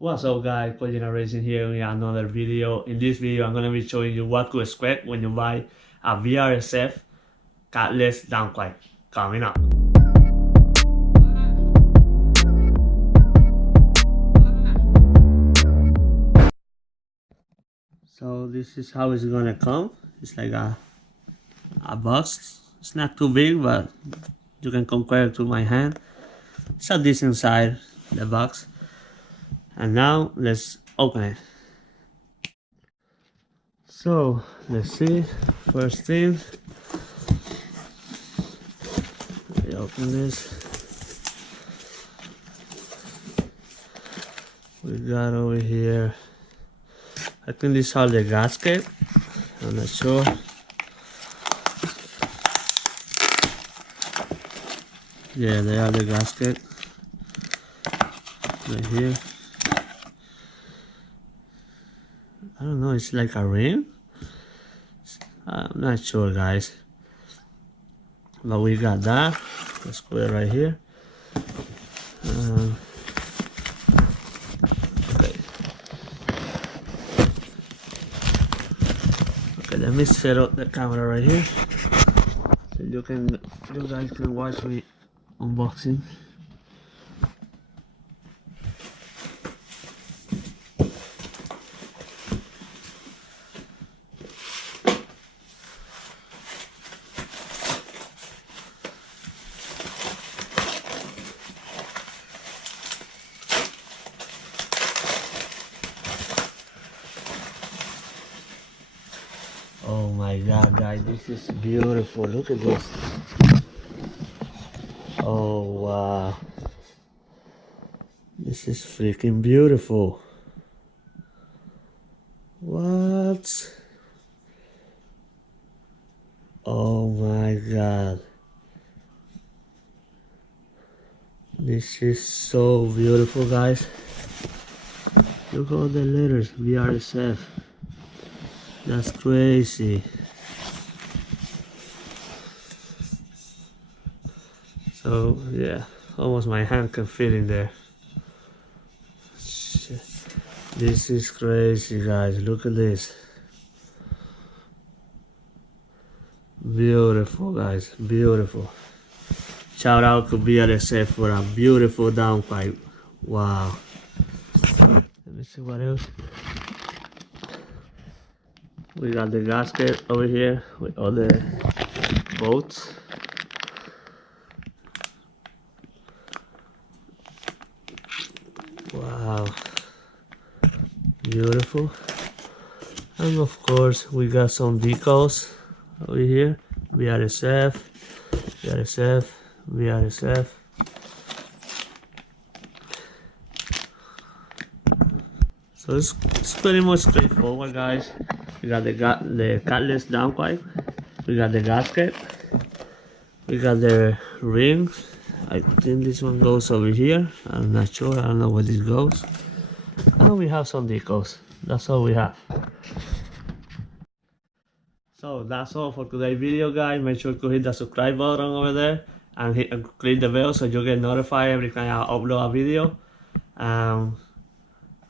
What's up guys, Generation here with another video. In this video I'm going to be showing you what to expect when you buy a VRSF Cattless Downpipe. Coming up. So this is how it's gonna come. It's like a box. It's not too big, but you can compare it to my hand. It's a decent size, the box. And now let's open it. So let's see. First thing, we open this. We got over here, I think these are the gasket. I'm not sure. Yeah, they are the gasket right here. I don't know, it's like a ring. I'm not sure guys, but we got that. Let's put it right here. Okay, let me set up the camera right here so you guys can watch me unboxing. Oh my god guys, this is beautiful. Look at this. Oh wow, this is freaking beautiful. What? Oh my god, this is so beautiful guys. Look at all the letters, VRSF. That's crazy. So yeah, almost my hand can fit in there. Shit. This is crazy guys, look at this. Beautiful guys, beautiful. Shout out to VRSF for a beautiful downpipe. Wow. Let me see what else. We got the gasket over here with all the bolts. Wow, beautiful. And of course we got some decals over here. VRSF, VRSF, VRSF. So it's pretty much straightforward guys. We got the Cattless Downpipe, we got the gasket, we got the rings. I think this one goes over here. I'm not sure, I don't know where this goes. And we have some decals. That's all we have. So that's all for today's video guys. Make sure to hit the subscribe button over there and click the bell so you get notified every time I upload a video. I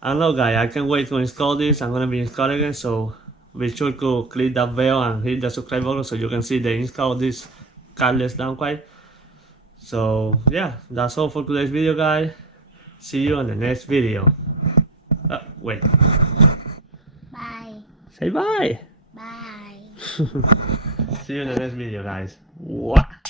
don't know guys, I can't wait to install this. I'm gonna be installing it, so be sure to click that bell and hit the subscribe button so you can see the install of this Cattless Downpipe. So yeah, that's all for today's video guys. See you on the next video. Wait. Bye. Say bye. Bye. See you in the next video guys. What?